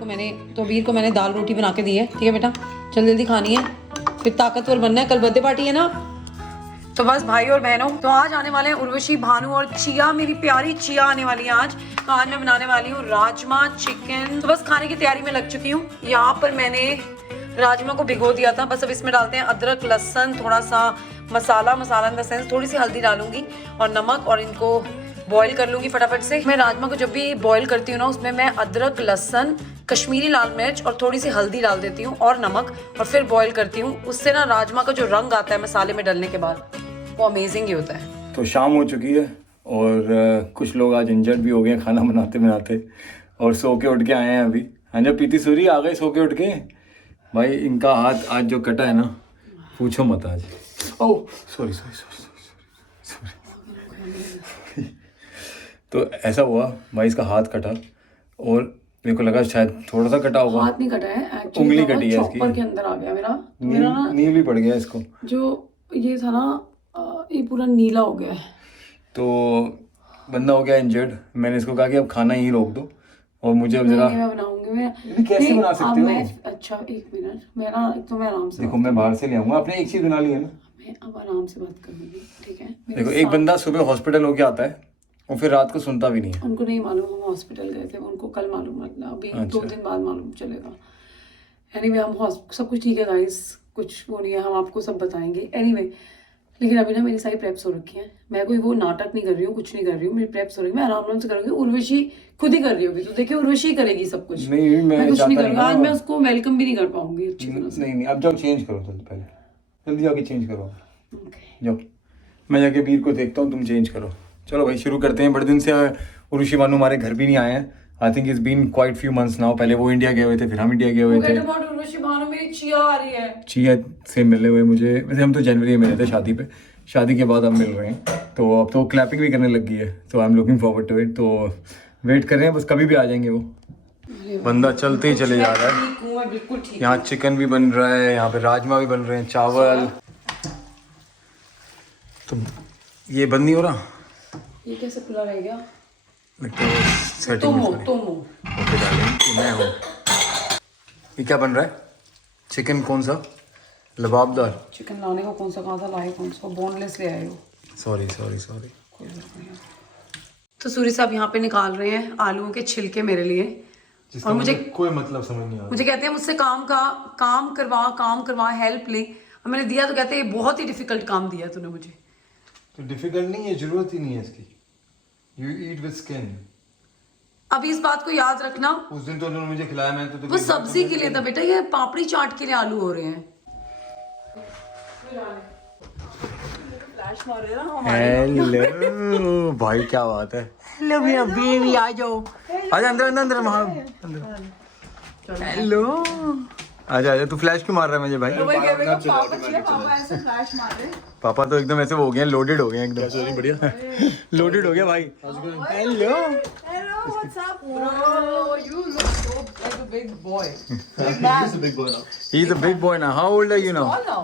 को मैंने दाल रोटी बना के दी है। ठीक है बेटा, जल्दी जल्दी खानी है, फिर ताकतवर बनना है, कल बर्थडे पार्टी है ना। तो बस भाई और बहनों, तो आज आने वाले हैं उर्वशी, भानु और चिया, मेरी प्यारी चिया आने वाली है आज। तो आज मैं बनाने वाली हूँ राजमा चिकन। तो बस खाने की तैयारी में लग चुकी हूँ। यहाँ पर मैंने राजमा को भिगो दिया था, बस अब इसमें डालते हैं अदरक लहसुन, थोड़ा सा मसाला इन द सेंस थोड़ी सी हल्दी डालूंगी और नमक, और इनको बॉईल कर लूंगी फटाफट से। मैं राजमा को जब भी बॉईल करती हूँ ना, उसमें मैं अदरक लहसुन, कश्मीरी लाल मिर्च और थोड़ी सी हल्दी डाल देती हूँ और नमक, और फिर बॉईल करती हूँ। उससे ना राजमा का जो रंग आता है मसाले में डालने के बाद, वो अमेजिंग ही होता है। तो शाम हो चुकी है और कुछ लोग आज इंजर्ड भी हो गए खाना बनाते बनाते, और सो के उठ के आए हैं अभी। हाँ जो पीती सूरी आ गए सो के उठ के। भाई इनका हाथ आज जो कटा है ना, पूछो मत आज। Oh sorry sorry sorry sorry. तो ऐसा हुआ भाई, इसका हाथ कटा और मेरे को लगा शायद थोड़ा सा कटा होगा। हाथ नहीं कटा है एक्चुअली, उंगली कटी है इसकी, चॉपर के अंदर आ गया मेरा ना, नील भी पड़ गया इसको। जो ये था ना, ये पूरा नीला हो गया है। तो बंदा हो गया इंजर्ड। मैंने इसको कहा कि अब खाना ही रोक दो और मुझे अब जरा मैं बनाऊंगी। मैं कैसे बना सकते हो? अच्छा एक मिनट, मेरा एक तो मैं आराम से देखो मैं बाहर से ले आऊंगा, आपने एक चीज बना ली है ना, मैं अब आराम से बात करूंगी। ठीक है, देखो एक बंदा सुबह हॉस्पिटल होके आता है और फिर रात को सुनता भी नहीं है। उनको नहीं मालूम हम हॉस्पिटल गए थे, उनको कल मालूम, मतलब अभी 2 दिन बाद मालूम चलेगा। एनीवे हम सब कुछ ठीक है गाइस, कुछ वो नहीं है, हम आपको सब बताएंगे। एनीवे लेकिन अभी ना मेरी सारी प्रेप्स हो रखी हैं। मैं कोई वो नाटक नहीं कर रही हूँ, कुछ नहीं कर रही हूँ, मेरी प्रेप्स हो रही है। मैं आराम से करूँगी, उर्वशी खुद ही कर रही होगी, तो देखिए उर्वशी करेगी सब कुछ। नहीं मैं कुछ नहीं करूँगी आज, मैं उसको वेलकम भी नहीं कर पाऊंगी अच्छी तरह से। नहीं अब जाओ चेंज करो, पहले जल्दी जाके चेंज करो। जाओ मैं जाके वीर को देखता हूँ, तुम चेंज करो। चलो भाई शुरू करते हैं। बड़े दिन से उर्वशी भानु हमारे घर भी नहीं आए हैं। I think it's been quite few months now. पहले वो इंडिया गए हुए थे, फिर हम इंडिया गए हुए थे। उर्वशी भानु, मेरी चिया आ रही है। चिया से मिले हुए मुझे, वैसे हम तो जनवरी में मिले थे शादी पे, शादी के बाद हम मिल रहे हैं। तो अब तो क्लैपिंग भी करने लग गई है, तो I am looking forward to it. तो वेट कर रहे हैं, बस कभी भी आ जाएंगे वो। बंदा चलते ही चले जा रहा है। यहाँ चिकन भी बन रहा है, यहाँ पे राजमा भी बन रहे हैं, चावल। तो ये बंद नहीं हो रहा, ये कैसे खुला रह गया? लगता है सेटिंग में। ओके डार्लिंग, मैं हूँ। ये क्या बन रहा है? चिकन कौन सा? लबाबदार चिकन लाने को कौन सा, कहाँ था लाए, कौन सा बोनलेस ले आए हो? सॉरी। तो सूरी साहब यहाँ पे निकाल रहे हैं आलूओं के छिलके मेरे लिए, और मुझे कोई मतलब समझ नहीं आ रहा। मुझे कहते हैं मुझसे काम करवा हेल्प ले। और मैंने दिया तो कहते हैं बहुत ही डिफिकल्ट काम दिया तूने मुझे। तो डिफिकल्ट नहीं है, जरूरत ही नहीं है इसकी। You eat with skin. अभी इस बात को याद रखना, उस दिन तो उन्होंने मुझे खिलाया, मैं तो वो सब्जी के लिए था बेटा, ये पापड़ी चाट के लिए आलू हो रहे हैं। हेलो भाई, क्या बात है। हेलो मेरा बेबी, आ जाओ, आजा अंदर वहाँ अंदर। हेलो आजा, तू फ्लैश क्यों मार रहा है मुझे भाई? पापा तो एकदम ऐसे हो गए, लोडेड हो गए एकदम। बढ़िया लोडेड हो गया भाई। Hello what's up, bro? You look so like a big boy. He's a big boy now. He's a big boy now. How old are you now? All now.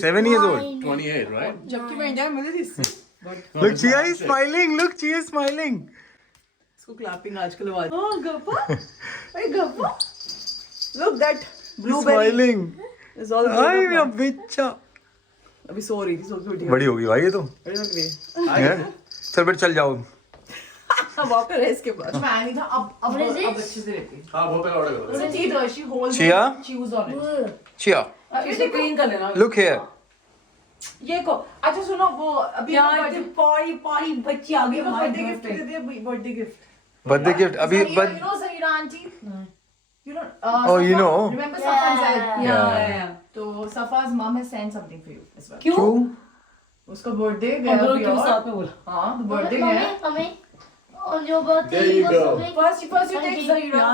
7 years old. 28, right? जबकि मैं India में मिली थी। Look, Chia is smiling. Look, Chia is smiling. इसको clapping आजकल आवाज। Oh, गप्पा? Hey, गप्पा? Look that blueberry. Smiling. It's all Hi, grown मेरा up now. बच्चा। अभी सो रही थी, सो के उठी। बड़ी होगी भाई ये तो। बड़ी हो गई। हैं? चल बेटा चल जाओ। अब आप है इसके पास। मैं नहीं था, अब अच्छे से रहती। हाँ वो पे ऑर्डर करो। So see though, she holds Chia? it, chews on it. Chia, इसे क्लीन कर लेना। look here. ये को अच्छा सुनो, वो अभी पाई बच्ची आ गई बर्थडे गिफ्ट दे दिया, बर्थडे गिफ्ट। Birthday gift अभी You know Zahira auntie? You don't. Oh, you know. Remember Safa said? Yeah. तो Safa's mom has sent something for you as well. क्यों? उसका बर्थडे गया अभी और साथ में बोला। हाँ बर्थडे है। हमें और जो बात There you go. First you take Zahira.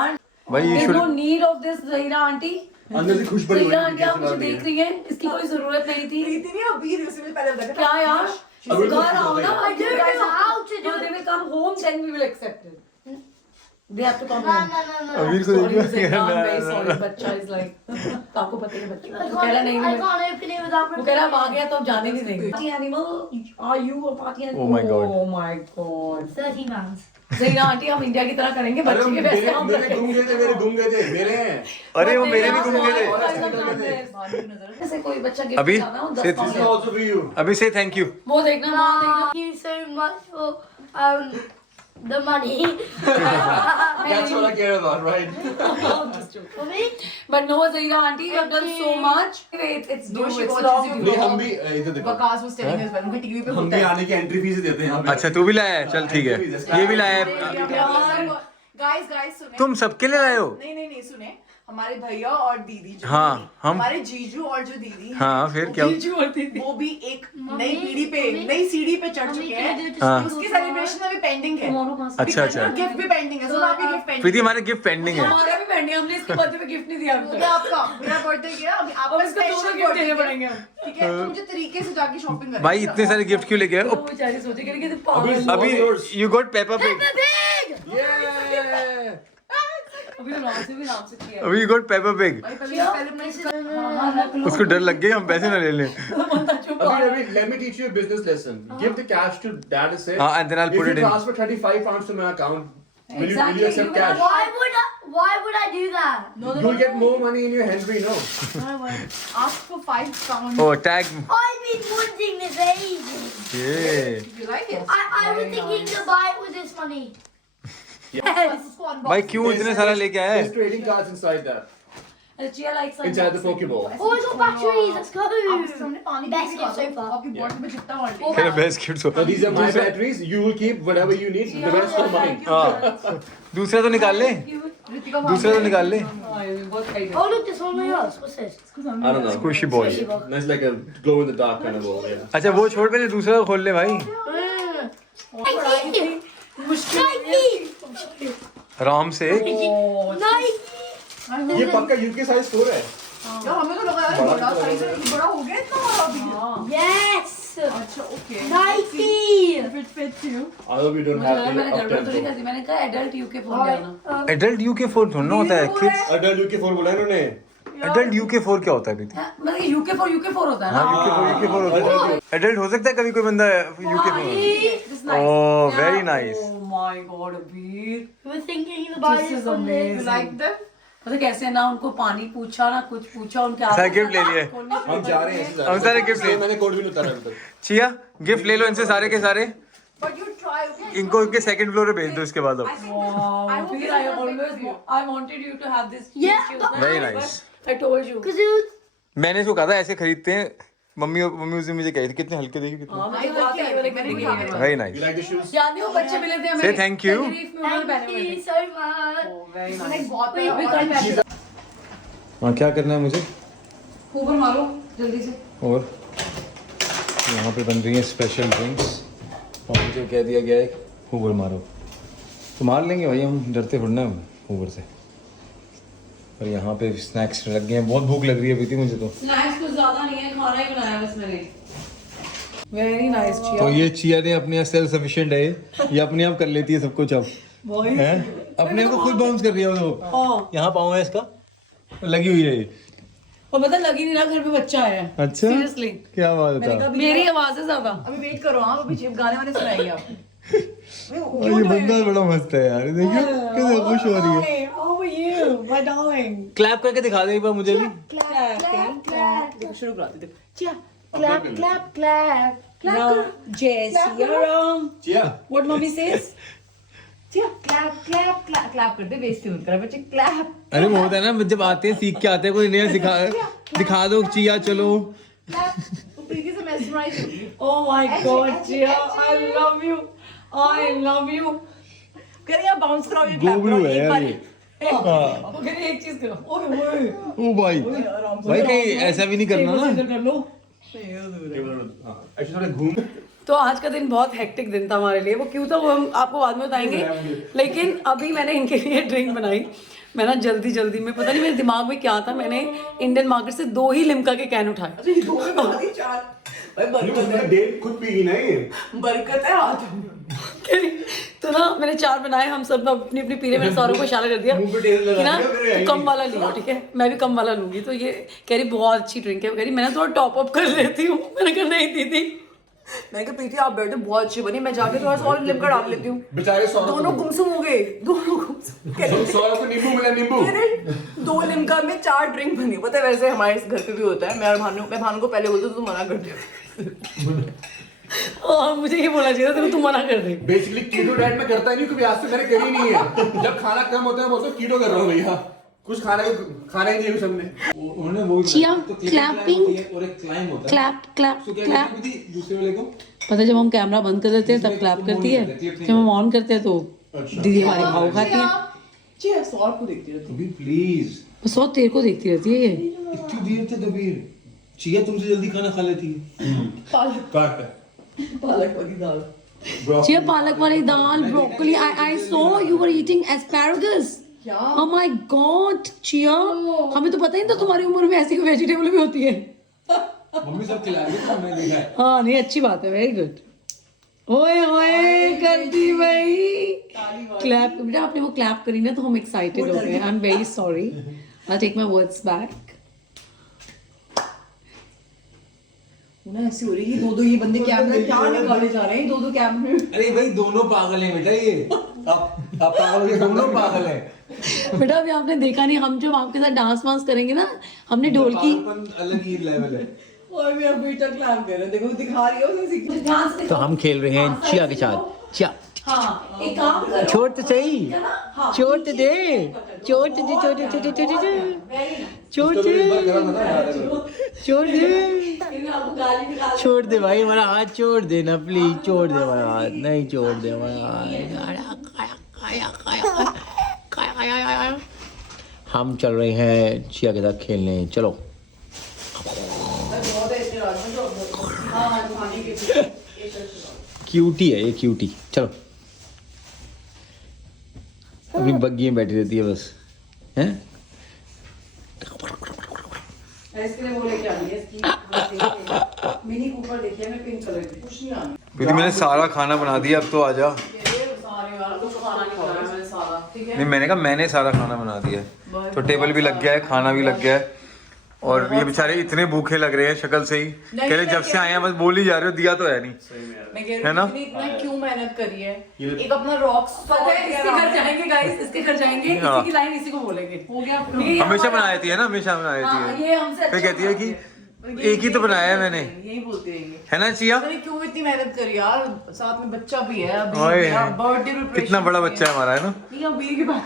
भाई you There's should. no need of this Zahira aunty. अंदर से खुश बड़ी ज़हीरा आंटी आप मुझे देख रही हैं, इसकी कोई जरूरत नहीं थी। इतनी अभी उससे भी पहले बताया। क्या यार? अभी तो घर आओ ना, I don't know how to do they will come home, then we will accept it. They have to come No, home. no, no, no. अमीर को Sorry, देखो। ज़हीरा, I'm very sorry. बच्चा is like, तो आपको पता है बच्चे I वो कह रहा नहीं can't नहीं, open it without वो कह रहा अब आ गया तो अब जाने नहीं देंगे। Party animal, are you a party animal? Oh my God. Oh my God. 30 pounds. Zahira aunty हम इंडिया की तरह करेंगे बच्चे के वैसे हम मेरे घूम गए थे मेरे हैं। अरे वो मेरे भी घूम गए थे। जैसे कोई बच्चा गिफ्ट अभी चाहता है वो से 10 पाउंड ले। Also for you. अभी से थैंक यू। वो देखना वहाँ देखना Thank you so much for the money. That's what I care about, right? For me? But no, Zahira auntie, you have done so much. It's No, she it's watches long you. due. नहीं हम भी इधर देखो, Waqas was telling us when उनका TV पे हम होता भी है। आने की एंट्री फीस देते हैं यहाँ पे। अच्छा तू भी लाया है, चल ठीक है। ये भी लाया है। गाइस सुने। तुम सबके लिए लाए हो? नहीं सुने, हमारे भैया और दीदी जो हाँ, हैं, हम- हमारे जीजू और जो दीदी हैं, हाँ, फिर वो क्या? भी- वो भी एक नई पीढ़ी पे नई सीढ़ी पे चढ़ चुके हैं। हाँ। उसकी सेलिब्रेशन अभी पेंडिंग है। अच्छा अच्छा। गिफ्ट भी पेंडिंग है, सुनो आपकी गिफ्ट पेंडिंग प्रीति हमारे गिफ्ट पेंडिंग है। हमारा भी पेंडिंग है, हमने इसके बर्थडे पे गिफ्ट नहीं दिया अभी है। तक। आपका मेरा बर्थडे गया, अभी अब आपका इसका दोनों स्पेशल गिफ्ट गिफ्ट देने पड़ेंगे हम। ठीक है, तो मुझे तरीके से जाके शॉपिंग करनी भाई इतने सारे गिफ्ट क्यों लेके आए? वो बेचारी सोचेगी कि पागल अभी यू गॉट पेपर पिग। अभी तो नाम से चाहिए। अभी यू गॉट पेपर पिग। पहले मैं इसका उसको डर लग गई हम पैसे ना ले लें। अभी let me teach you a business lesson. Give the cash to dad and say, हाँ, and then I'll put if it you in. transfer 35 pounds to my account, will you Exactly, accept you cash? will Why would I do that? You'll get more money in your Henry, no? ask for 5 pounds. Oh tag. I've been wanting this ages. ये You like it? I was thinking to buy it with this money. Yes. उसको unbox भाई क्यों इतने सारा लेके आए? There's trading cards inside that. Chia likes Inside the Pokeball. Oh, I got batteries. Let's go. आप इसके सामने पानी Best P gift so far. आपकी बॉटल में जितना वाटर तेरा best gift So these are my batteries. You will keep whatever you need. The rest are mine. हाँ दूसरा तो निकाल ले। ऋतिका दूसरा तो निकाल ले। बहुत खाई Oh, look, there's one like us. What's this? I don't know. Squishy boy। That's like a glow in the dark kind of ball. Yeah. अच्छा वो छोड़ पहले दूसरा खोल ले भाई। Nike. Nike. आराम से। Nike. ये पक्का UK size store है। यार हमें तो लगा यार बड़ा साइज है, बड़ा हो गया इतना बड़ा अभी। Yes. अच्छा okay. Nike. Fit fits you. I hope you don't have the मैंने up गड़बड़ तो नहीं tempo. कर दी, मैंने कहा एडल्ट यूके फोन लेना। एडल्ट यूके 4 थोड़ा ना होता है किड्स। Adult UK4 बोला इन्होंने। एडल्ट यूके 4 क्या होता है प्रीति? मतलब यूके4 होता है ना। हाँ यूके 4 होता है। एडल्ट हो सकता है कभी कोई बंदा UK 4। Oh very nice. Oh my God, अबीर। We're thinking to buy This this is from amazing. this. You like them? पता कैसे ना उनको पानी पूछा ना कुछ पूछा उनके सारे गिफ्ट ले लिए। हम जा रहे हैं। हम सारे गिफ्ट ले। मैंने कोड भी नहीं उतारा अभी तक। चिया गिफ्ट ले लो इनसे सारे के सारे। But you try, okay? इनको इनके सेकंड फ्लोर पे भेज दो इसके बाद अब। Abir, I wanted you to have this. Yeah, but Very nice. I told you. Because it was. मैंने इसको कहा था ऐसे खरीदते हैं। मम्मी उस दिन मुझे कही थी कितने हल्के देगी कितने। हाँ, मुझे पता है, मैंने खरीदी है। Very You nice. like the shoes? याद नहीं वो बच्चे मिले थे हमें। Say thank you. तकरीफ में उन्होंने पहने हुए Thank थे। you so much. Oh, very मैंने nice. बहुत अभी पहले कल पैसे हाँ क्या करना है मुझे? ऊपर मारो जल्दी से। और यहाँ पे बन रही हैं स्पेशल ड्रिंक्स और मुझे कह दिया गया है हूवर मारो तो मार लेंगे भाई हम डरते थोड़ा ना हूवर से। और यहाँ पे स्नैक्स लग गए हैं। बहुत भूख लग रही है प्रीति मुझे तो। स्नैक्स कुछ ज्यादा नहीं है, खाना ही बनाया बस मैंने। Very nice chia. तो ये चिया ने अपने आप सेल्फ सफिशिएंट है ये अपने आप कर लेती है सब कुछ अब है अपने आप को खुद बाउंस कर रही है वो। यहाँ पाँव है इसका लगी हुई है ये। और पता लगी नहीं रहा घर पे बच्चा है। अच्छा Seriously. क्या बात है। मेरी आवाज है ज्यादा। अभी वेट करो, हाँ अभी गाने वाने सुनाइए आप। और ये बंदा बड़ा मस्त है यार देखियो कैसे खुश हो रही है। How are you, my darling? Clap करके दिखा दे एक बार मुझे भी। देखो शुरू करा दे, देखो। Chia, Clap, clap, clap. Now, Jessica, chia. what mommy says? Chia, clap, clap, clap, clap करते बेइज्जती मत करो बच्चे, clap, अरे वो होता है ना जब आते हैं सीख के आते हैं कोई नया दिखा दो चिया चलो। clap। वो प्रीति से mesmerize हो गई। Oh my God, Jia, I love you. I love you. करिए आप bounce कराओ, ये clap गोबरू करो, है एक यार बार। ये। वो कह रही है, एक चीज करो। ओए ओए ओ भाई भाई कहीं ऐसा भी नहीं करना ना। इधर कर लो। ऐसे थोड़ा घूम। तो आज का दिन बहुत हेक्टिक दिन था हमारे लिए। वो क्यों था वो हम आपको बाद में बताएंगे, लेकिन अभी मैंने इनके लिए ड्रिंक बनाई। मैं ना जल्दी जल्दी में पता नहीं मेरे दिमाग में क्या था, मैंने इंडियन मार्केट से 2 ही लिम्का के कैन उठाए। भाई बरकत है, डेट खुद पी ना ये। बरकत है हाथ में। तो ना मैंने 4 बनाए, हम सब अपनी अपनी पी रहे। मैंने सारों को इशारा कर दिया मुंह पे टेस्ट लगा कि ना दिया, फिर आई तो कम वाला लियो, ठीक है मैं भी कम वाला लूंगी। तो ये कह रही बहुत अच्छी ड्रिंक है, कह रही मैं ना थोड़ा टॉप अप कर लेती हूँ। मैंने कहा नहीं दीदी मैंने कहा प्रीति आप बैठो, बहुत अच्छी बनी, मैं जाके थोड़ा सा और लिमका डाल लेती हूँ। बेचारे सौरभ दोनों गुमसुम हो गए, दोनों गुमसुम। सौरभ को नींबू मिला, नींबू। मेरे 2 लिमका में 4 ड्रिंक बनी। पता है वैसे हमारे इस घर पे भी होता है, मैं भानु को पहले बोलती हूँ, तुम मना कर दे। मुझे ये बोलना चाहिए था, तू मना कर दे। बेसिकली कीटो डाइट में करता ही नहीं, कभी आज तक मैंने करी नहीं है। जब खाना कम होता है बोलते कीटो कर रहा हूँ भैया, कुछ खाना ही नहीं है सबने। उन्होंने वो चिया क्लैपिंग, और एक क्लाइम होता है। क्लैप क्लैप तो क्या क्लैप। कहती थी दूसरे वाले को? पता है जब हम कैमरा बंद कर देते हैं तब क्लैप करती है, जब हम ऑन करते हैं तो दीदी हमारी भाव खाती है। चिया सौरभ को देखती रहती कभी प्लीज, सौ तेरे को देखती रहती है ये। इतनी देर से दबीर चिया तुमसे जल्दी खाना खा लेती है। पालक वाली दाल। चिया पालक वाली दाल, broccoli. I saw you were eating asparagus. Oh my god Chia, हमें तो पता ही नहीं था तुम्हारी उम्र में ऐसी कोई वेजिटेबल भी होती है। मम्मी सब खिला रही थी, मैंने देखा है। हाँ नहीं, अच्छी बात है, वेरी गुड। ओए ओए करती भाई क्लैप। बेटा आपने वो क्लैप करी ना तो हम एक्साइटेड हो गए। I am very sorry, I take my words back. ना ऐसी हो रही है, दो ये बंदे कैमरा क्या निकाले जा रहे हैं, दो कैमरे। अरे भाई दोनों पागल हैं बेटा, ये आप पागल हो, दोनों पागल हैं। बेटा अभी आपने देखा नहीं, हम जब आपके साथ डांस वांस करेंगे ना, हमने ढोलकी पागलपन अलग ही लेवल है। और मैं अभी तक क्लैप कर रहा हूं, देखो दिखा रही हो डांस। तो हम खेल रहे हैं चिया के साथ। चिया हाँ एक काम करो, छोड़ तो सही, छोड़ तो दे, छोड़ तो दे, छोड़ दे, छोड़ दे, छोड़ दे, छोड़ दे, छोड़ दे, छोड़ दे भाई, हमारा हाथ छोड़ दे ना प्लीज, छोड़ दे हमारा हाथ, नहीं छोड़ दे हमारा हाथ। हम चल रहे हैं चिया के साथ खेलने, चलो। क्यूटी है ये, क्यूटी। चलो अपनी बग्गी में बैठी रहती है बस, हैं? मिनी कूपर देखिए मैं पिंक कलर की, कुछ नहीं आना। प्रीति मैंने सारा खाना बना दिया, अब तो आजा। सारे वाला कुछ खाना नहीं बनाया मैंने सारा, ठीक है। नहीं मैंने कहा मैंने सारा खाना बना दिया है, तो टेबल भी लग गया है, खाना भी लग गया है। और ये बेचारे इतने भूखे लग रहे हैं शक्ल से ही, कह रहे जब से आए हैं बस बोल ही जा रहे हो, दिया तो है नहीं, मैं कह रही है ना? हूँ इतना क्यों मेहनत करी है। एक अपना रॉक्स पता है, इसके घर जाएंगे गाइस, इसके घर जाएंगे, हाँ। इसी की लाइन इसी को बोलेंगे। हो गया हमेशा बना देती है ना, हमेशा बना देती है। ये हमसे फिर कहती है कि एक ही तो बनाया है मैंने, यही बोलते रहेंगे। है ना चिया? पता नहीं क्यों इतनी मेहनत करी यार, साथ में बच्चा भी है अभी, ओए, मेरा बर्थडे प्रिपरेशन कितना बड़ा बच्चा है हमारा, है ना? नहीं अभी की बात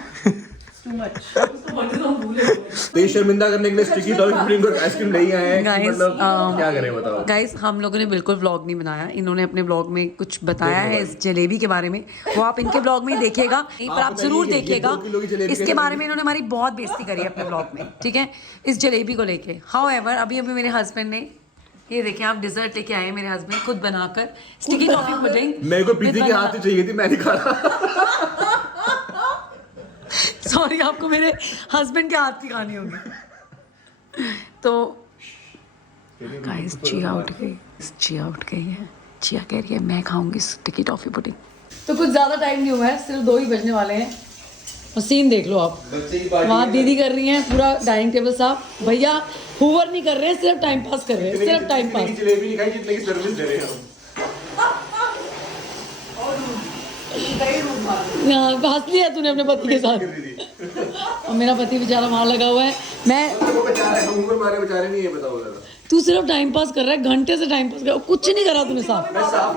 टू मच तो बर्थडे तो भूले हुए। तो ये शर्मिंदा करने के लिए स्टिकी टॉफी पुडिंग और आइसक्रीम नहीं आए हैं, Guys, मतलब क्या करें बताओ। गाइस हम लोगों ने बिल्कुल व्लॉग नहीं बनाया, इन्होंने अपने व्लॉग में कुछ बताया है इस जलेबी के बारे में, वो आप इनके व्लॉग में ही देखिएगा, पर आप जरूर देखिएगा। इसके बारे में इन्होंने हमारी बहुत बेइज्जती करी है अपने व्लॉग में, ठीक है, इस जलेबी को लेके। हाउएवर अभी मेरे हस्बैंड ने ये देखिए, आप डिजर्ट लेके आए मेरे हस्बैंड खुद बनाकर, स्टिकी टॉफी पुडिंग। मेरे को प्रीति के हाथ से चाहिए थी, मैं नहीं खा रहा। सॉरी, आपको मेरे हस्बैंड के हाथ की खानी होगी। तो गाइस चिया उठ गई, चिया उठ गई है, चिया कह रही है मैं खाऊंगी स्टिकी टॉफी पुडिंग। तो कुछ ज्यादा टाइम नहीं हुआ है, सिर्फ 2 ही बजने वाले हैं और सीन देख लो आप। वहाँ दीदी कर रही हैं पूरा डाइनिंग टेबल साफ, भैया हुवर नहीं कर रहे हैं, सिर्फ टाइम पास कर रहे हैं, सिर्फ टाइम पास। जलेबी नहीं खाई जितने की सर्विस दे रहे हैं हम। हंस लिया तूने अपने पति के साथ, और मेरा पति बेचारा वहाँ लगा हुआ है। मैं वो बेचारे हम ऊपर मारे बेचारे नहीं है, बताओ जरा। तू सिर्फ टाइम पास कर रहा है, घंटे से टाइम पास कर रहा है, कुछ नहीं करा तूने साफ,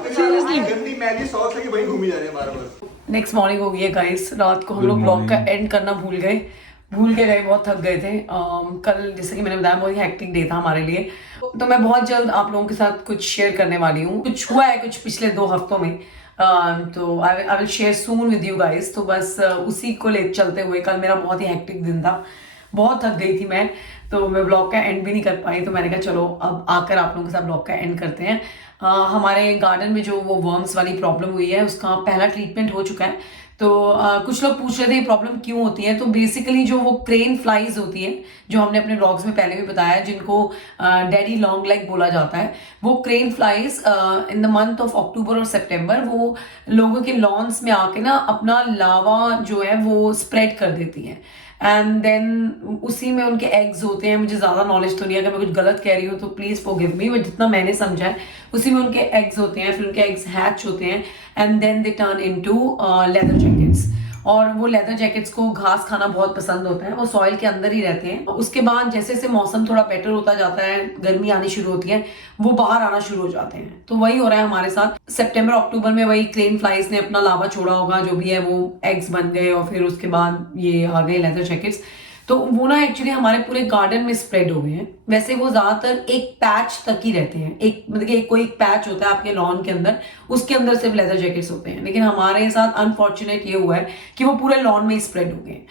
सीरियसली। गंदी मैगी सॉस है कि वही घूमी जा रहे हैं बार-बार। नेक्स्ट मॉर्निंग हो गई है गाइस, रात को हम लोग ब्लॉग का एंड करना भूल के गए, बहुत थक गए थे। कल जैसे कि मैंने बताया बहुत ही हेक्टिक डे था हमारे लिए, तो मैं बहुत जल्द आप लोगों के साथ कुछ शेयर करने वाली हूँ। कुछ हुआ है कुछ पिछले 2 हफ्तों में, तो I will share soon with you guys. तो बस उसी को ले चलते हुए कल मेरा बहुत ही हेक्टिक दिन था, बहुत थक गई थी मैं, तो मैं ब्लॉग का एंड भी नहीं कर पाई। तो मैंने कहा चलो अब आकर आप लोगों के साथ ब्लॉग का एंड करते हैं। हमारे गार्डन में जो वो वर्म्स वाली प्रॉब्लम हुई है उसका पहला ट्रीटमेंट हो चुका है। तो कुछ लोग पूछ रहे थे ये प्रॉब्लम क्यों होती है, तो बेसिकली जो वो क्रेन फ्लाइज होती है, जो हमने अपने ब्लॉग्स में पहले भी बताया, जिनको डैडी लॉन्ग लेग बोला जाता है, वो crane flies in the month of October और सितंबर वो लोगों के लॉन्स में आके ना अपना लावा जो है वो स्प्रेड कर देती हैं। एंड देन उसी में उनके एग्स होते हैं। मुझे ज़्यादा नॉलेज तो नहीं है, अगर मैं कुछ गलत कह रही हूँ तो प्लीज़ फॉरगिव मी, बट जितना मैंने समझा है उसी में उनके एग्स होते हैं, फिर उनके एग्स हैच होते हैं and then they turn into leather jackets. और वो लेदर जैकेट्स को घास खाना बहुत पसंद होता है, वो सॉइल के अंदर ही रहते हैं। उसके बाद जैसे जैसे मौसम थोड़ा बेटर होता जाता है, गर्मी आनी शुरू होती है, वो बाहर आना शुरू हो जाते हैं। तो वही हो रहा है हमारे साथ। सितंबर अक्टूबर में वही क्रेन फ्लाइज ने अपना लावा छोड़ा होगा, जो भी है वो एग्स बन गए और फिर उसके बाद ये आ गए लेदर जैकेट्स। तो वो ना एक्चुअली हमारे पूरे गार्डन में स्प्रेड हो गए हैं। वैसे वो ज्यादातर एक पैच तक ही रहते हैं, एक मतलब कि कोई एक पैच होता है आपके लॉन के अंदर, उसके अंदर सिर्फ लेदर जैकेट्स होते हैं। लेकिन हमारे साथ अनफॉर्चुनेट ये हुआ है कि वो पूरे लॉन में ही स्प्रेड हो गए हैं।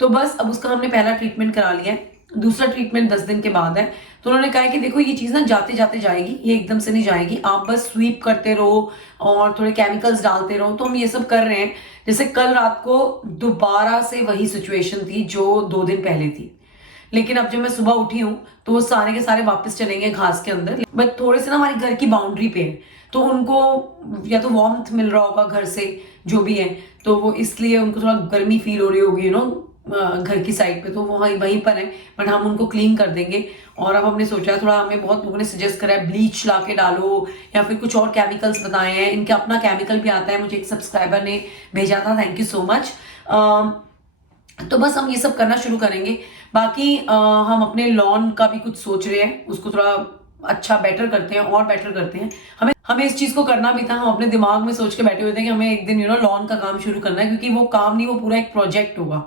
तो बस अब उसका हमने पहला ट्रीटमेंट करा लिया है, दूसरा ट्रीटमेंट 10 दिन के बाद है। तो उन्होंने कहा है कि देखो ये चीज़ ना जाते जाते जाएगी, ये एकदम से नहीं जाएगी, आप बस स्वीप करते रहो और थोड़े केमिकल्स डालते रहो। तो हम ये सब कर रहे हैं। जैसे कल रात को दोबारा से वही सिचुएशन थी जो 2 दिन पहले थी, लेकिन अब जब मैं सुबह उठी हूँ तो वो सारे के सारे वापस चलेंगे घास के अंदर। बट थोड़े से ना हमारी घर की बाउंड्री पे है, तो उनको या तो वार्मथ मिल रहा होगा घर से, जो भी है, तो वो इसलिए उनको थोड़ा गर्मी फील हो रही होगी यू नो घर की साइड पे, तो वो वहीं पर है। बट हम उनको क्लीन कर देंगे। और अब हमने सोचा है थोड़ा, हमें बहुत लोगों ने सजेस्ट करा है ब्लीच ला के डालो या फिर कुछ और केमिकल्स बताए हैं। इनका अपना केमिकल भी आता है, मुझे एक सब्सक्राइबर ने भेजा था, थैंक यू सो मच। तो बस हम ये सब करना शुरू करेंगे। बाकी हम अपने लॉन का भी कुछ सोच रहे हैं, उसको थोड़ा अच्छा बेटर करते हैं और बेटर करते हैं। हमें इस चीज को करना भी था। हम अपने दिमाग में सोच के बैठे हुए थे कि हमें एक दिन लॉन का काम शुरू करना है, क्योंकि वो काम नहीं, वो पूरा एक प्रोजेक्ट होगा।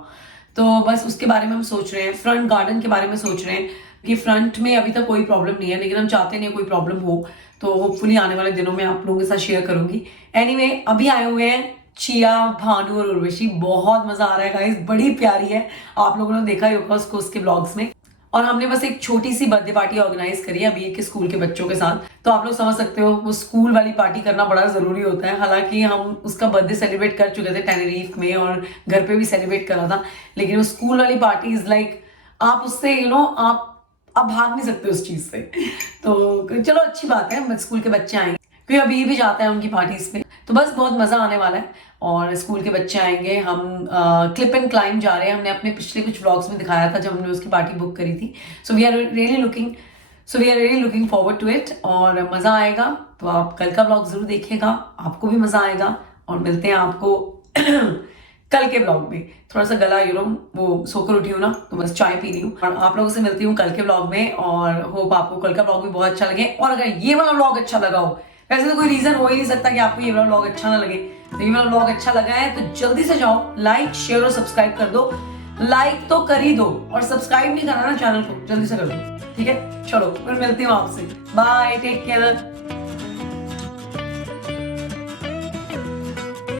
तो बस उसके बारे में हम सोच रहे हैं। फ्रंट गार्डन के बारे में सोच रहे हैं कि फ्रंट में अभी तक कोई प्रॉब्लम नहीं है, लेकिन हम चाहते नहीं कोई प्रॉब्लम हो, तो होपफुली आने वाले दिनों में आप लोगों के साथ शेयर करूंगी। एनीवे, अभी आए हुए हैं चिया, भानु और उर्वशी। बहुत मजा आ रहा है गाइस, बड़ी प्यारी है, आप लोगों ने देखा ही होगा उसको उसके ब्लॉग्स में। और हमने बस एक छोटी सी बर्थडे पार्टी ऑर्गेनाइज करी है अभी के स्कूल के बच्चों के साथ। तो आप लोग समझ सकते हो वो स्कूल वाली पार्टी करना बड़ा जरूरी होता है। हालांकि हम उसका बर्थडे सेलिब्रेट कर चुके थे टेनेरीफ में और घर पे भी सेलिब्रेट करा था, लेकिन वो स्कूल वाली पार्टी इज लाइक, आप उससे आप भाग नहीं सकते उस चीज से। तो चलो अच्छी बात है, स्कूल के बच्चे आएंगे, क्योंकि अभी भी जाता है उनकी पार्टीज पे। तो बस बहुत मजा आने वाला है और स्कूल के बच्चे आएंगे। हम क्लिप एंड क्लाइंब जा रहे हैं, हमने अपने पिछले कुछ व्लॉग्स में दिखाया था जब हमने उसकी पार्टी बुक करी थी। So we are really looking forward to it और मजा आएगा। तो आप कल का व्लॉग जरूर देखिएगा, आपको भी मजा आएगा। और मिलते हैं आपको कल के व्लॉग में। थोड़ा सा गला वो सोकर उठी हूँ ना, तो बस चाय पी रही हूँ। और आप लोगों से मिलती हूँ कल के व्लॉग में और होप आपको कल का व्लॉग भी बहुत अच्छा लगे। और अगर ये वाला व्लॉग अच्छा लगा हो, वैसे तो कोई रीजन हो ही नहीं सकता कि आपको ये वाला व्लॉग अच्छा ना लगे, तो ये वाला व्लॉग अच्छा लगा है तो जल्दी से जाओ लाइक, शेयर और सब्सक्राइब कर दो। लाइक तो कर ही दो और सब्सक्राइब नहीं करना ना चैनल को, जल्दी से कर दो, ठीक है। चलो फिर मिलती हूँ आपसे, बाय, टेक केयर।